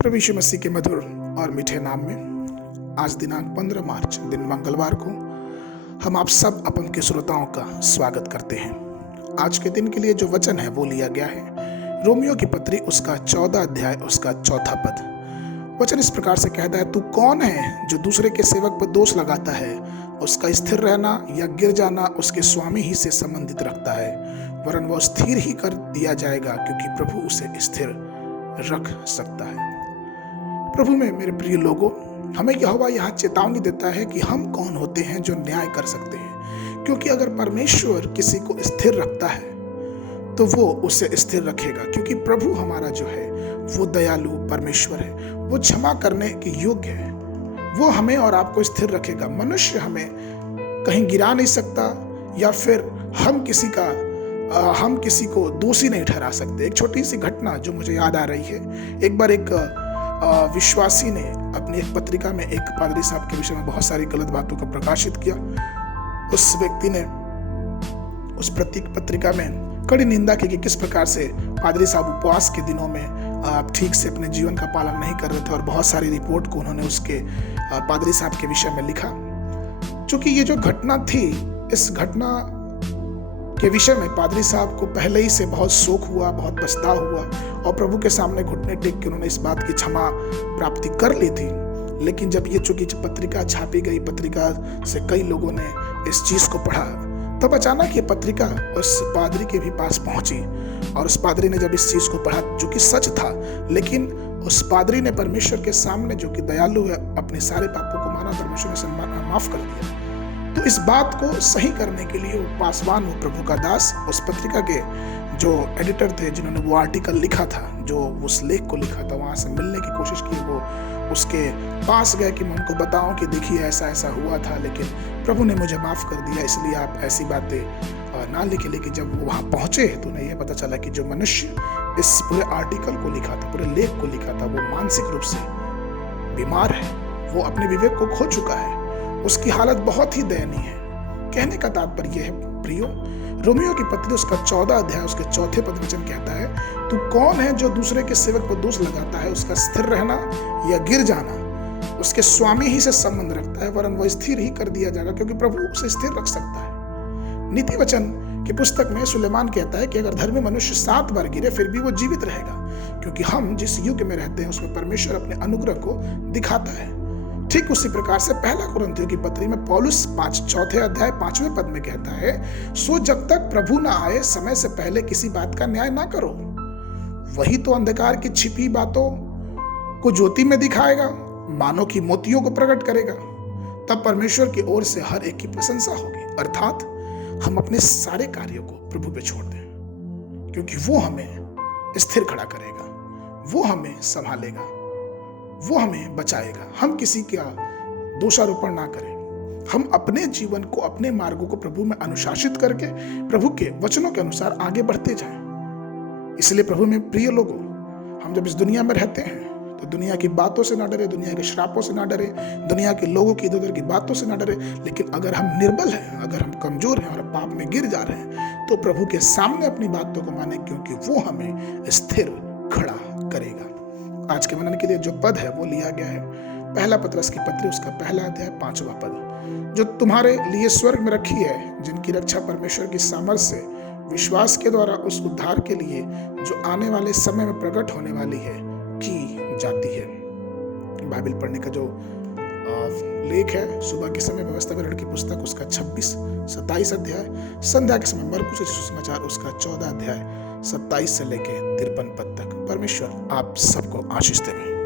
प्रभु यीशु मसीह के मधुर और मीठे नाम में आज दिनांक 15 मार्च दिन मंगलवार को हम आप सब अपन के श्रोताओं का स्वागत करते हैं। आज के दिन के लिए जो वचन है वो लिया गया है रोमियो की पत्री उसका 14 अध्याय उसका 4 पद। वचन इस प्रकार से कहता है, तू कौन है जो दूसरे के सेवक पर दोष लगाता है? उसका स्थिर रहना या गिर जाना उसके स्वामी ही से संबंधित रखता है, वरन वह स्थिर ही कर दिया जाएगा क्योंकि प्रभु उसे स्थिर रख सकता है। प्रभु में मेरे प्रिय लोगों, हमें यहोवा यहाँ चेतावनी देता है कि हम कौन होते हैं जो न्याय कर सकते हैं, क्योंकि अगर परमेश्वर किसी को स्थिर रखता है तो वो उसे स्थिर रखेगा, क्योंकि प्रभु हमारा जो है वो दयालु परमेश्वर है, वो क्षमा करने के योग्य है, वो हमें और आपको स्थिर रखेगा। मनुष्य हमें कहीं गिरा नहीं सकता या फिर हम किसी को दोषी नहीं ठहरा सकते। एक छोटी सी घटना जो मुझे याद आ रही है, एक बार एक विश्वासी ने अपनी एक पत्रिका में एक पादरी साहब के विषय में बहुत सारी गलत बातों को प्रकाशित किया। उस व्यक्ति ने उस पत्रिका में कड़ी निंदा की कि किस प्रकार से पादरी साहब उपवास के दिनों में ठीक से अपने जीवन का पालन नहीं कर रहे थे, और बहुत सारी रिपोर्ट को उन्होंने उसके पादरी साहब के विषय में लिखा। चूंकि ये जो घटना थी, इस घटना के विषय में पादरी साहब को पहले ही से बहुत शोक हुआ, बहुत पछतावा हुआ, और प्रभु के सामने घुटने टेक के उन्होंने इस बात की क्षमा प्राप्ति कर ली थी। लेकिन जब ये चूंकि पत्रिका छापी गई, पत्रिका से कई लोगों ने इस चीज को पढ़ा, तब अचानक ये पत्रिका उस पादरी के भी पास पहुंची, और उस पादरी ने जब इस चीज को पढ़ा, जो कि सच था, लेकिन उस पादरी ने परमेश्वर के सामने, जो कि दयालु है, अपने सारे पापों को माना, परमेश्वर ने माफ कर दिया। तो इस बात को सही करने के लिए वो पासवान, वो प्रभु का दास, उस पत्रिका के जो एडिटर थे, जिन्होंने वो आर्टिकल लिखा था, जो उस लेख को लिखा था, वहां से मिलने की कोशिश की। वो उसके पास गए कि मैं उनको बताऊं कि देखिए ऐसा ऐसा हुआ था, लेकिन प्रभु ने मुझे माफ कर दिया, इसलिए आप ऐसी बातें ना लिखे। लेकिन जब वो वहां पहुंचे तो उन्हें यह पता चला कि जो मनुष्य इस पूरे आर्टिकल को लिखा था, पूरे लेख को लिखा था, वो मानसिक रूप से बीमार है, वो अपने विवेक को खो चुका है, उसकी हालत बहुत ही दयनीय है। कहने का तात्पर्य है प्रियो, रोमियो की पत्री उसका 14 अध्याय उसके 4 पद वचन कहता है, तू कौन है जो दूसरे के सेवक पर दोष लगाता है? उसका स्थिर रहना या गिर जाना उसके स्वामी ही से संबंध रखता है, वरन वह स्थिर ही कर दिया जाएगा क्योंकि प्रभु उसे स्थिर रख सकता है। नीति वचन की पुस्तक में सुलेमान कहता है कि अगर धर्मी मनुष्य 7 बार गिरे फिर भी वो जीवित रहेगा, क्योंकि हम जिस युग में रहते हैं उसमें परमेश्वर अपने अनुग्रह को दिखाता है। ठीक उसी प्रकार से पहला कुरिन्थियों की पत्री में पौलुस 4 अध्याय 5वें पद में कहता है, सो जब तक प्रभु ना आए समय से पहले किसी बात का न्याय ना करो, वही तो अंधकार की छिपी बातों को ज्योति में दिखाएगा, मानो की मोतियों को प्रकट करेगा। तब परमेश्वर की ओर से हर एक की प्रशंसा होगी, अर्थात हम अपने सारे कार्यों को प्रभु पे छोड़ दें, क्योंकि वो हमें स्थिर खड़ा करेगा, वो हमें संभालेगा, वो हमें बचाएगा। हम किसी का दोषारोपण ना करें, हम अपने जीवन को, अपने मार्गों को प्रभु में अनुशासित करके प्रभु के वचनों के अनुसार आगे बढ़ते जाएं। इसलिए प्रभु में प्रिय लोगों, हम जब इस दुनिया में रहते हैं तो दुनिया की बातों से ना डरे, दुनिया के श्रापों से ना डरे, दुनिया के लोगों की इधर उधर की बातों से ना डरे। लेकिन अगर हम निर्बल हैं, अगर हम कमजोर हैं और पाप में गिर जा रहे हैं, तो प्रभु के सामने अपनी बातों को माने, क्योंकि वो हमें स्थिर खड़ा करेगा। आज के मनन के लिए जो पद है वो लिया गया है पहला पतरस की पत्री उसका 1 अध्याय 5वां पद, जो तुम्हारे लिए स्वर्ग में रखी है, जिनकी रक्षा परमेश्वर की सामर्थ से विश्वास के द्वारा उस उद्धार के लिए जो आने वाले समय में प्रकट होने वाली है की जाती है। बाइबल पढ़ने का जो लेख है सुबह के समय व्यवस्था विवरण की पुस्तक उसका 26-27 अध्याय, संध्या के समय मरकुस सुसमाचार उसका 14 अध्याय 27 से लेके 53 पद तक। परमेश्वर आप सबको आशीष देवे।